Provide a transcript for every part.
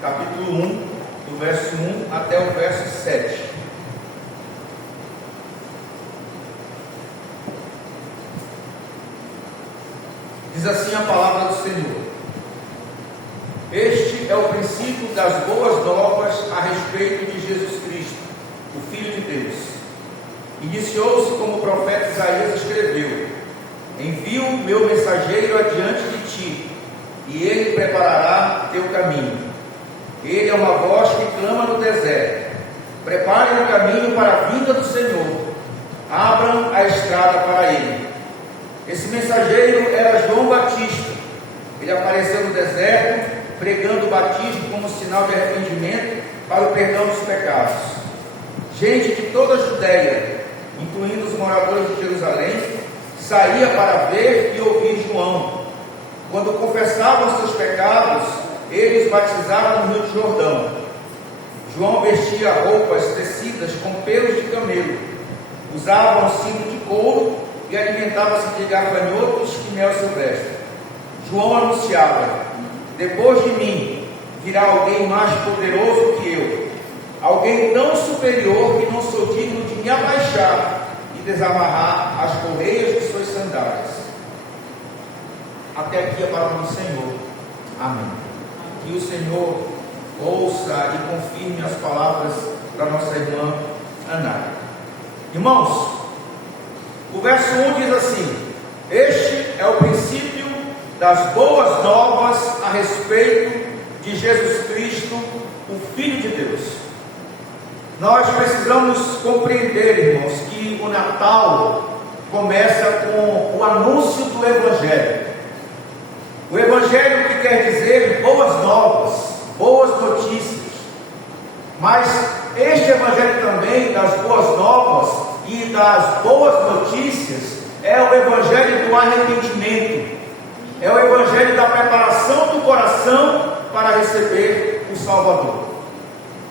capítulo 1, do verso 1 até o verso 7. Diz assim a palavra do Senhor: Este é o princípio das boas novas a respeito de Jesus Cristo, o Filho de Deus. Iniciou-se como o profeta Isaías escreveu: Envio meu mensageiro adiante de ti, e ele preparará teu caminho. Ele é uma voz que clama no deserto: Preparem o caminho para a vinda do Senhor, abram a estrada para ele. Esse mensageiro era João Batista. Ele apareceu no deserto, pregando o batismo como sinal de arrependimento para o perdão dos pecados. Gente de toda a Judéia, incluindo os moradores de Jerusalém, saía para ver e ouvir João. Quando confessavam seus pecados, eles batizavam no Rio de Jordão. João vestia roupas tecidas com pelos de camelo, usava um cinto de couro e alimentava-se de gafanhotos e mel silvestre. João anunciava: Depois de mim virá alguém mais poderoso que eu, alguém tão superior que não sou digno de me abaixar e desamarrar as correias de suas sandálias. Até aqui a palavra do Senhor. Amém. Que o Senhor ouça e confirme as palavras da nossa irmã Ana. Irmãos, o verso 1 diz assim: Este é o princípio das boas novas a respeito de Jesus Cristo, o Filho de Deus. Nós precisamos compreender, irmãos, que o Natal começa com o anúncio do Evangelho. O Evangelho que quer dizer boas novas, boas notícias. Mas este Evangelho também das boas novas e das boas notícias é o Evangelho do arrependimento. É o Evangelho da preparação do coração para receber o Salvador.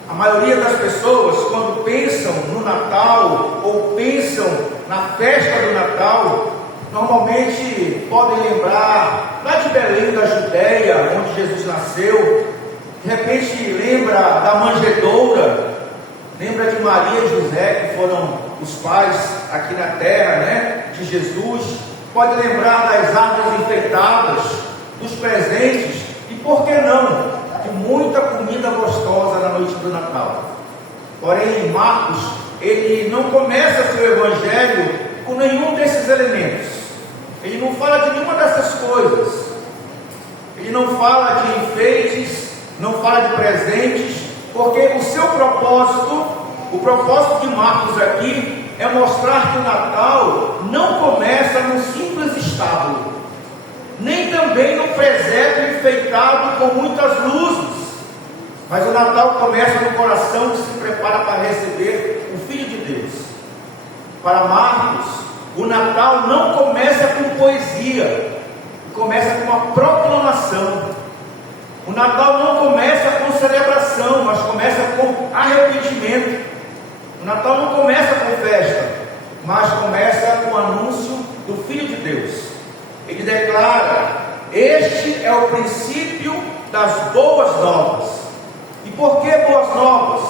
A maioria das pessoas, quando pensam no Natal ou pensam na festa do Natal, normalmente podem lembrar lá de Belém da Judéia, onde Jesus nasceu. De repente lembra da manjedoura, lembra de Maria e José, que foram os pais aqui na terra, né, de Jesus. Pode lembrar das árvores enfeitadas, dos presentes e, por que não, de muita comida gostosa na noite do Natal. Porém, Marcos, ele não começa seu evangelho com nenhum desses elementos. Ele não fala de nenhuma dessas coisas. Ele não fala de enfeites, não fala de presentes, porque o seu propósito, o propósito de Marcos aqui, é mostrar que o Natal não começa num simples estábulo, nem também num presépio enfeitado com muitas luzes, mas o Natal começa no coração que se prepara para receber o Filho de Deus. Para Marcos, o Natal não começa com poesia, começa com uma proclamação. O Natal não começa com celebração, mas começa com arrependimento. O Natal não começa com festa, mas começa com o anúncio do Filho de Deus. Ele declara: Este é o princípio das boas novas. E por que boas novas?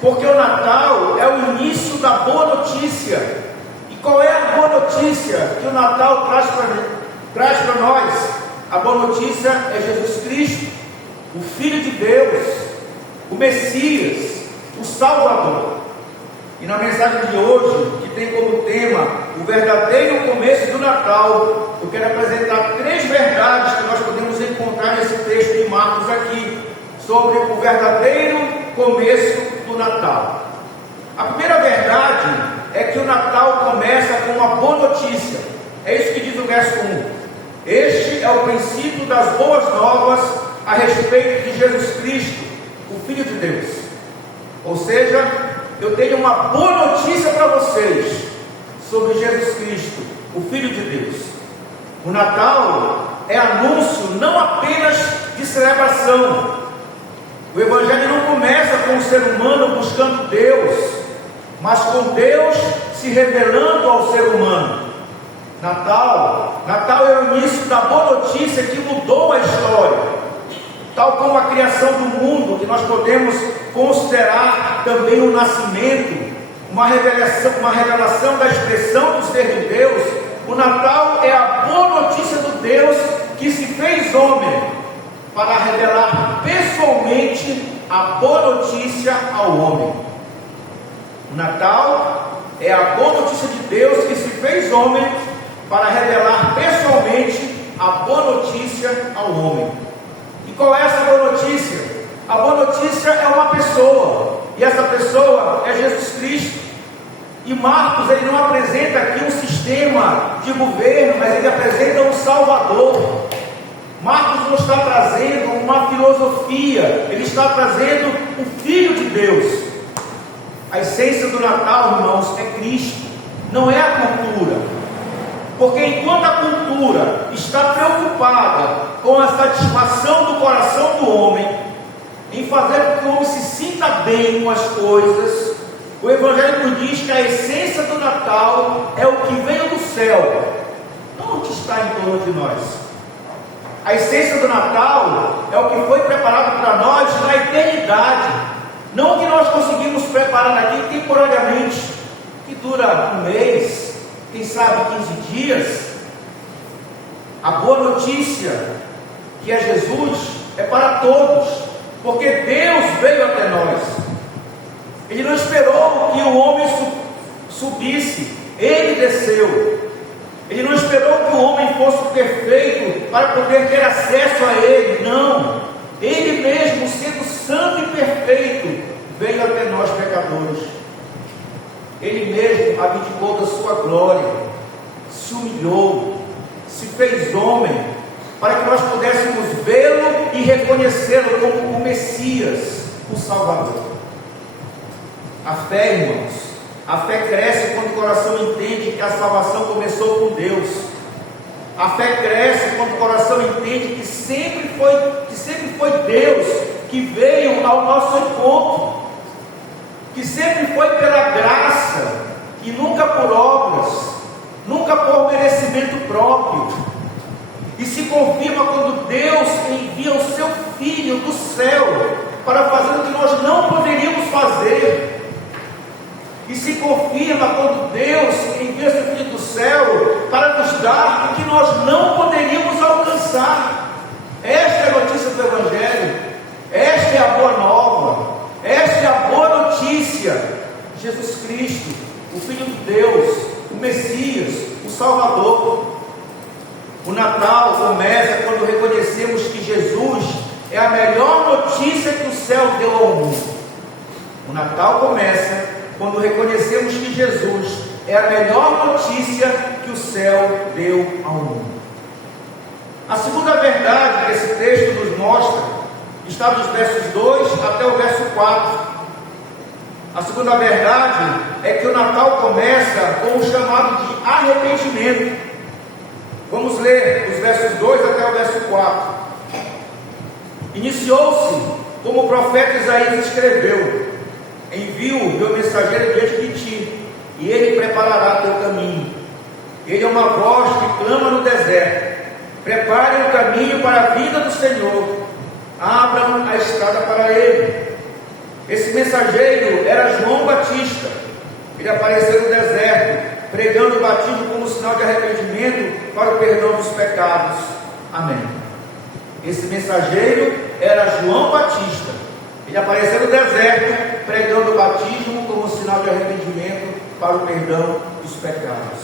Porque o Natal é o início da boa notícia. E qual é a boa notícia que o Natal traz para nós? A boa notícia é Jesus Cristo, o Filho de Deus, o Messias, o Salvador. E na mensagem de hoje, que tem como tema o verdadeiro começo do Natal, eu quero apresentar 3 verdades que nós podemos encontrar nesse texto de Marcos aqui, sobre o verdadeiro começo do Natal. A primeira verdade é que o Natal começa com uma boa notícia. É isso que diz o verso 1. Este é o princípio das boas novas a respeito de Jesus Cristo, o Filho de Deus. Ou seja, eu tenho uma boa notícia para vocês sobre Jesus Cristo, o Filho de Deus. O Natal é anúncio não apenas de celebração. O Evangelho não começa com o ser humano buscando Deus, mas com Deus se revelando ao ser humano. Natal é o início da boa notícia que mudou a história. tal como a criação do mundo, que nós podemos considerar também o nascimento, uma revelação da expressão do ser de Deus. O Natal é a boa notícia do Deus que se fez homem, para revelar pessoalmente a boa notícia ao homem. O Natal é a boa notícia de Deus que se fez homem, para revelar pessoalmente a boa notícia ao homem. E qual é essa boa notícia? A boa notícia é uma pessoa, e essa pessoa é Jesus Cristo. E Marcos, ele não apresenta aqui um sistema de governo, mas ele apresenta um Salvador. Marcos não está trazendo uma filosofia, ele está trazendo o Filho de Deus. A essência do Natal, irmãos, é Cristo, não é a cultura. Porque enquanto a cultura está preocupada com a satisfação do coração do homem, em fazer com que o homem se sinta bem com as coisas, o Evangelho nos diz que a essência do Natal é o que veio do céu, não o que está em torno de nós. A essência do Natal é o que foi preparado para nós na eternidade, não o que nós conseguimos preparar aqui temporariamente, que dura um mês, quem sabe 15 dias. A boa notícia, que é Jesus, é para todos, porque Deus veio até nós. Ele não esperou que o homem subisse, ele desceu. Ele não esperou que o homem fosse perfeito para poder ter acesso a ele, não. Ele mesmo, sendo santo e perfeito, veio até nós pecadores. Ele mesmo abdicou da sua glória, se humilhou, se fez homem, para que nós pudéssemos vê-lo e reconhecê-lo como o Messias, o Salvador. A fé, irmãos, a fé cresce quando o coração entende que a salvação começou com Deus. A fé cresce quando o coração entende que sempre foi Deus que veio ao nosso encontro, que sempre foi pela graça e nunca por obras, nunca por merecimento próprio. E se confirma quando Deus envia o seu Filho do céu para fazer o que nós não poderíamos fazer. E se confirma quando Deus envia o seu Filho do céu para nos dar o que nós não poderíamos alcançar. Esta é a notícia do Evangelho, esta é a boa nova, esta é a boa notícia. Jesus Cristo, o Filho de Deus, o Messias, o Salvador. O Natal começa quando reconhecemos que Jesus é a melhor notícia que o céu deu ao mundo. O Natal começa quando reconhecemos que Jesus é a melhor notícia que o céu deu ao mundo. A segunda verdade que esse texto nos mostra está dos versos 2 até o verso 4. A segunda verdade é que o Natal começa com o chamado de arrependimento. Vamos ler os versos 2 até o verso 4. Iniciou-se como o profeta Isaías escreveu: envio meu mensageiro diante de ti, e ele preparará teu caminho. Ele é uma voz que clama no deserto: preparem o caminho para a vinda do Senhor, abram a estrada para ele. Esse mensageiro era João Batista. Ele apareceu no deserto, pregando o batismo como sinal de arrependimento para o perdão dos pecados. Amém. Esse mensageiro era João Batista. Ele apareceu no deserto, pregando o batismo como sinal de arrependimento para o perdão dos pecados.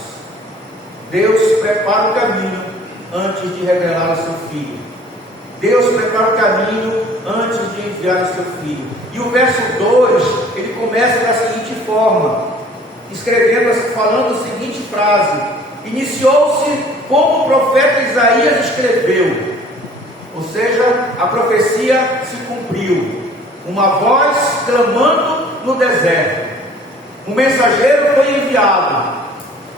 Deus prepara o caminho antes de revelar o seu Filho. Deus prepara o caminho antes de enviar o seu Filho. E o verso 2, ele começa da seguinte forma, falando a seguinte frase: iniciou-se como o profeta Isaías escreveu. Ou seja, a profecia se cumpriu. Uma voz clamando no deserto. Um mensageiro foi enviado.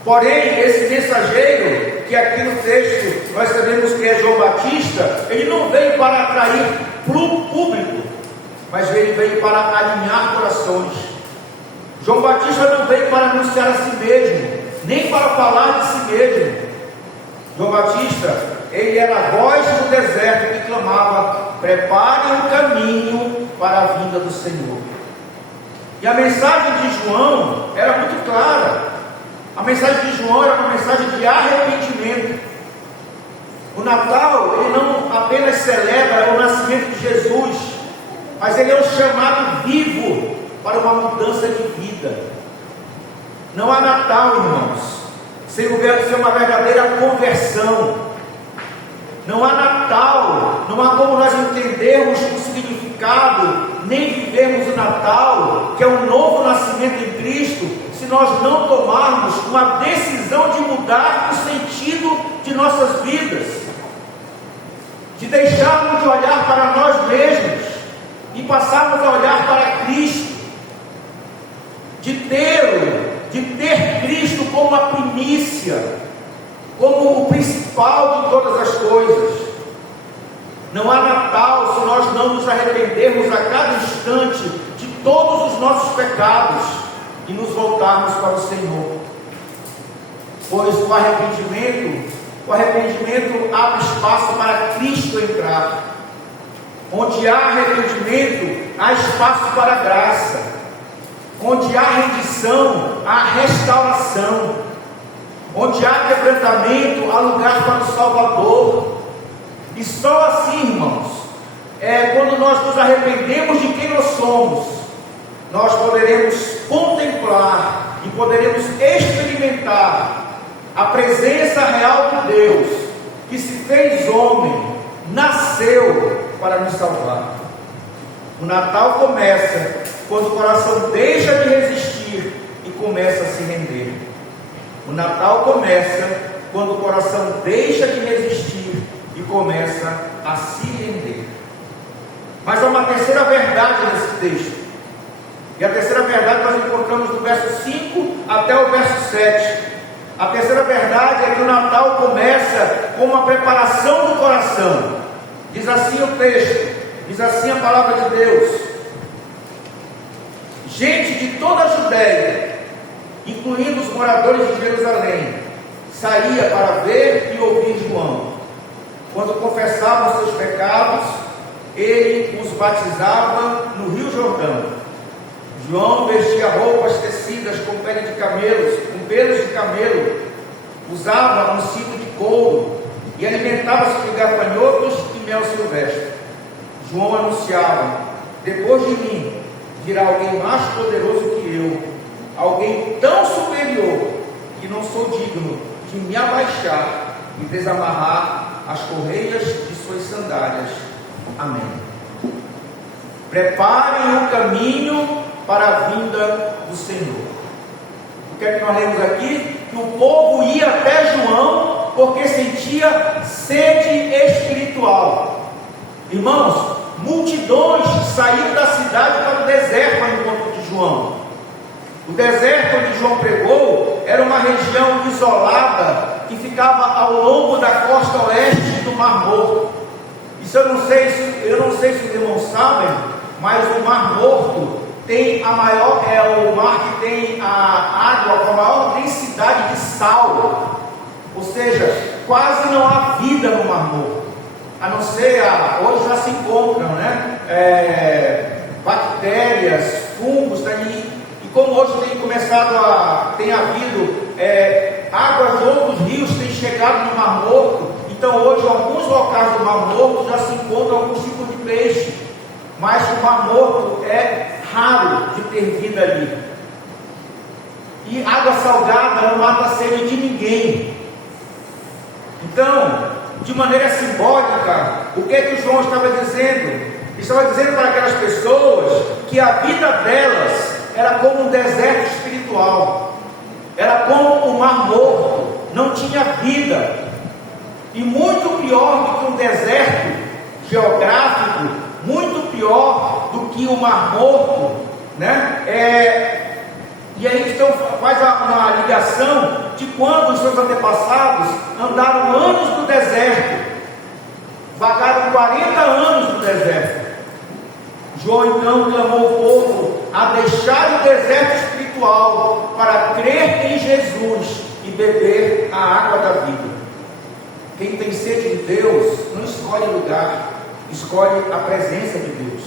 Porém, esse mensageiro, que aqui no texto nós sabemos que é João Batista, ele não veio para atrair público, mas ele veio para alinhar corações. João Batista não veio para anunciar a si mesmo, nem para falar de si mesmo. João Batista, ele era a voz do deserto que clamava preparem o caminho para a vinda do Senhor. E a mensagem de João era muito clara. A mensagem de João era uma mensagem de arrependimento. O Natal, ele não apenas celebra o nascimento de Jesus, mas ele é um chamado vivo para uma mudança de vida. Não há Natal, irmãos, sem uma verdadeira conversão. Não há Natal, não há como nós entendermos o significado, nem vivermos o Natal, que é um novo nascimento em Cristo, se nós não tomarmos uma decisão de mudar o sentido de nossas vidas, de deixarmos de olhar para nós mesmos e passarmos a olhar para Cristo, de ter Cristo como a primícia, como o principal de todas as coisas. Não há Natal se nós não nos arrependermos a cada instante de todos os nossos pecados e nos voltarmos para o Senhor. Pois o arrependimento abre espaço para Cristo entrar. Onde há arrependimento, há espaço para a graça. Onde há rendição, há restauração. Onde há quebrantamento, há lugar para o Salvador. E só assim, irmãos, quando nós nos arrependemos de quem nós somos, nós poderemos contemplar e poderemos experimentar a presença real de Deus, que se fez homem, nasceu para nos salvar. O Natal começa quando o coração deixa de resistir e começa a se render. O Natal começa quando o coração deixa de resistir e começa a se render. Mas há uma terceira verdade nesse texto. E a terceira verdade nós encontramos do verso 5 até o verso 7. A terceira verdade é que o Natal começa com uma preparação do coração. Diz assim o texto, diz assim a palavra de Deus: gente de toda a Judéia, incluindo os moradores de Jerusalém, saía para ver e ouvir João. Quando confessavam seus pecados, ele os batizava no Rio Jordão. João vestia roupas tecidas com pelos de camelo, usava um cinto de couro e alimentava-se de gafanhotos e mel silvestre. João anunciava: depois de mim virá alguém mais poderoso que eu, alguém tão superior que não sou digno de me abaixar e desamarrar as correias de suas sandálias. Amém. Preparem o caminho para a vinda do Senhor. O que é que nós lemos aqui? Que o povo ia até João porque sentia sede espiritual. Irmãos, multidões saíram da cidade para o deserto ao encontro de João. O deserto onde João pregou era uma região isolada que ficava ao longo da costa oeste do Mar Morto. Isso eu não sei se os irmãos sabem, mas o Mar Morto tem é o mar que tem a água com a maior densidade de sal. Ou seja, quase não há vida no Mar Morto, a não ser hoje já se encontram, bactérias, fungos, e como hoje tem havido águas de outros rios têm chegado no Mar Morto, então hoje alguns locais do Mar Morto já se encontram alguns tipos de peixe, mas o Mar Morto é raro de ter vida ali. E água salgada não mata a sede de ninguém. Então, de maneira simbólica, o que é que o João estava dizendo? Ele estava dizendo para aquelas pessoas que a vida delas era como um deserto espiritual, era como um Mar Morto, não tinha vida. E muito pior do que um deserto geográfico, muito pior do que o Mar Morto, E aí então faz uma ligação de quando os seus antepassados andaram anos no deserto, vagaram 40 anos no deserto. João então clamou o povo a deixar o deserto espiritual para crer em Jesus e beber a água da vida. Quem tem sede de Deus não escolhe lugar. escolhe a presença de Deus.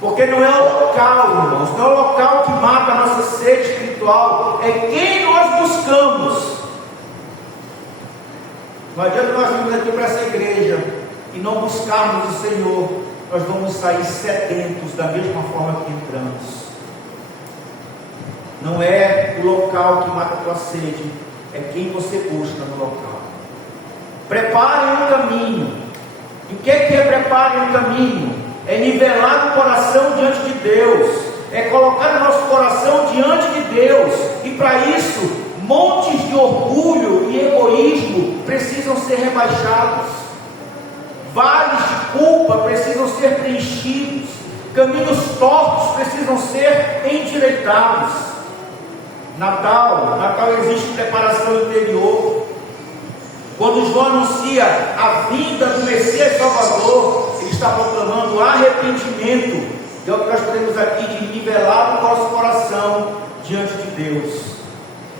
Porque não é o local, irmãos, não é o local que mata a nossa sede espiritual, é quem nós buscamos. Não adianta nós virmos aqui para essa igreja e não buscarmos o Senhor, nós vamos sair sedentos da mesma forma que entramos. Não é o local que mata a tua sede, é quem você busca no local. Prepare um caminho. E o que é prepare um caminho? É nivelar o coração diante de Deus, é colocar o nosso coração diante de Deus, e para isso, montes de orgulho e egoísmo precisam ser rebaixados, vales de culpa precisam ser preenchidos, caminhos tortos precisam ser endireitados. Natal existe preparação interior. Quando João anuncia a vinda do Messias Salvador, ele está proclamando arrependimento. E é o que nós temos aqui de nivelar o nosso coração diante de Deus.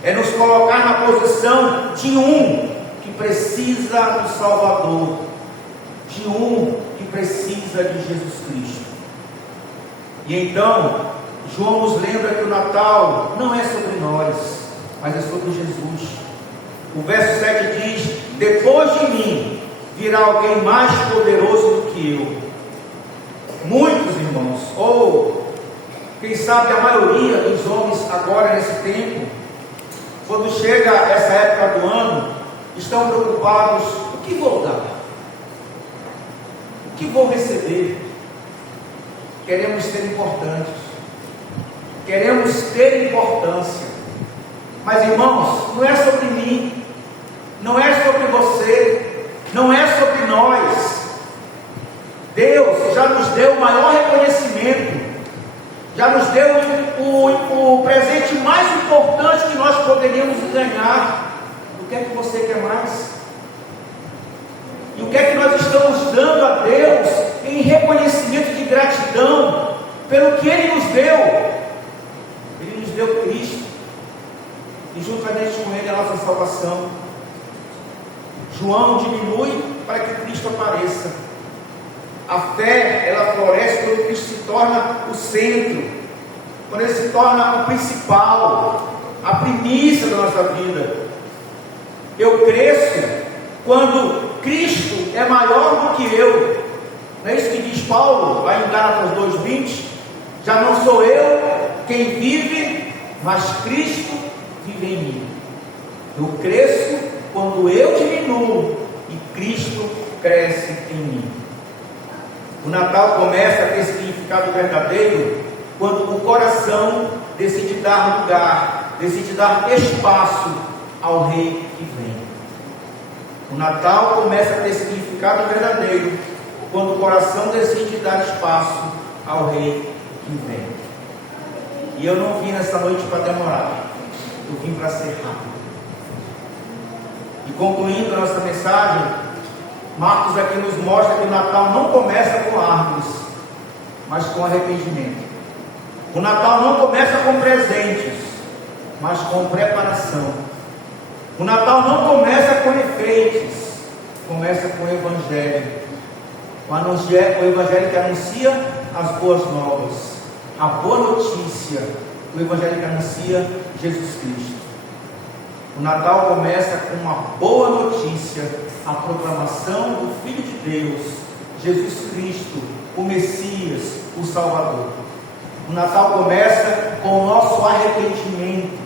É nos colocar na posição de um que precisa do Salvador, de um que precisa de Jesus Cristo. E então, João nos lembra que o Natal não é sobre nós, mas é sobre Jesus. O verso 7 diz: depois de mim virá alguém mais poderoso do que eu. Muitos irmãos, ou quem sabe a maioria dos homens agora nesse tempo, quando chega essa época do ano, estão preocupados: o que vou dar? O que vou receber? Queremos ser importantes, queremos ter importância. Mas irmãos, não é sobre mim, não é sobre você, não é sobre nós. Deus já nos deu o maior reconhecimento, já nos deu o presente mais importante que nós poderíamos ganhar. O que é que você quer mais? E o que é que nós estamos dando a Deus em reconhecimento de gratidão pelo que Ele nos deu? Ele nos deu Cristo, e juntamente com Ele a nossa salvação. João diminui para que Cristo apareça. A fé, ela floresce quando Cristo se torna o centro, quando Ele se torna o principal, a primícia da nossa vida. Eu cresço quando Cristo é maior do que eu. Não é isso que diz Paulo lá em Gálatas 2:20? Já não sou eu quem vive, mas Cristo vive em mim. Eu cresço quando eu diminuo e Cristo cresce em mim. O Natal começa a ter significado verdadeiro quando o coração decide dar lugar, decide dar espaço ao Rei que vem. O Natal começa a ter significado verdadeiro quando o coração decide dar espaço ao Rei que vem. E eu não vim nessa noite para demorar, eu vim para ser rápido. E concluindo a nossa mensagem, Marcos aqui nos mostra que o Natal não começa com árvores, mas com arrependimento. O Natal não começa com presentes, mas com preparação. O Natal não começa com enfeites, começa com o Evangelho. O Evangelho que anuncia as boas novas, a boa notícia, o Evangelho que anuncia Jesus Cristo. O Natal começa com uma boa notícia, a proclamação do Filho de Deus, Jesus Cristo, o Messias, o Salvador. O Natal começa com o nosso arrependimento,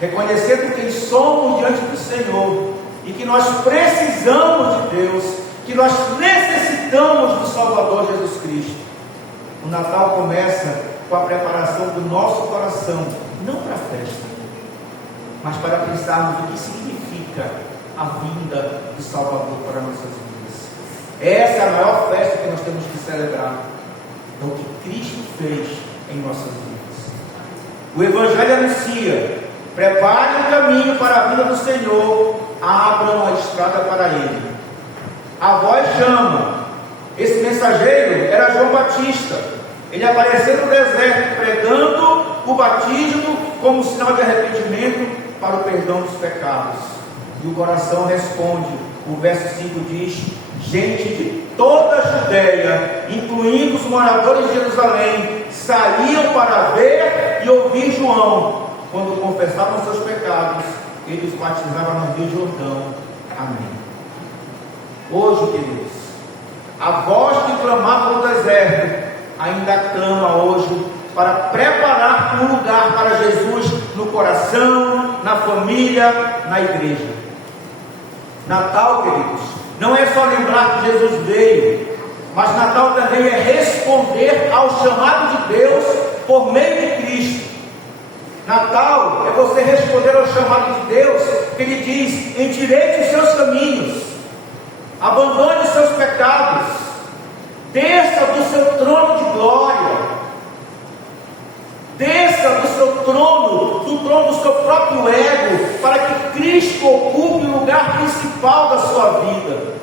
reconhecendo quem somos diante do Senhor e que nós precisamos de Deus, que nós necessitamos do Salvador Jesus Cristo. O Natal começa com a preparação do nosso coração, não para a festa, mas para pensarmos o que significa a vinda do Salvador para nossas vidas. Essa é a maior festa que nós temos que celebrar, é o que Cristo fez em nossas vidas. O Evangelho anuncia: prepare o caminho para a vinda do Senhor, abram a estrada para Ele. A voz chama. Esse mensageiro era João Batista. Ele apareceu no deserto pregando o batismo como sinal de arrependimento para o perdão dos pecados. E o coração responde. O verso 5 diz: gente de toda a Judéia, incluindo os moradores de Jerusalém, saíam para ver e ouvir João. Quando confessavam seus pecados, ele os batizava no Rio Jordão. Amém. Hoje, queridos, a voz que clamava no deserto ainda clama hoje para preparar um lugar para Jesus no coração, na família, na igreja. Natal, queridos, não é só lembrar que Jesus veio, mas Natal também é responder ao chamado de Deus por meio de Cristo. Natal é você responder ao chamado de Deus, que Ele diz: endireite os seus caminhos, abandone os seus pecados, desça do seu trono de glória, desça do seu trono, do trono do seu próprio ego, para que Cristo ocupe o lugar principal da sua vida.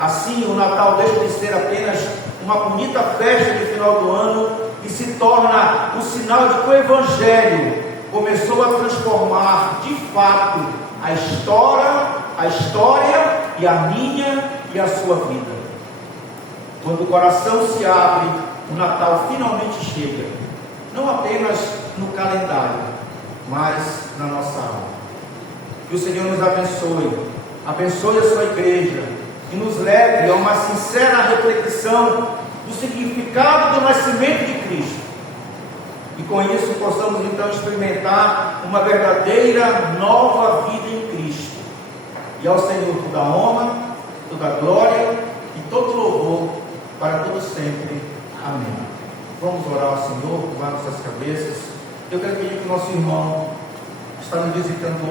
Assim, o Natal deixa de ser apenas uma bonita festa de final do ano e se torna um sinal de que o Evangelho começou a transformar de fato a história e a minha e a sua vida. Quando o coração se abre, o Natal finalmente chega, não apenas no calendário, mas na nossa alma. Que o Senhor nos abençoe a sua igreja e nos leve a uma sincera reflexão do significado do nascimento de Cristo, e com isso possamos então experimentar uma verdadeira nova vida em Cristo. E ao Senhor toda a honra, toda a glória e todo louvor para todos sempre. Amém. Vamos orar ao Senhor, curvar nossas cabeças. Eu quero pedir que o nosso irmão está nos visitando hoje.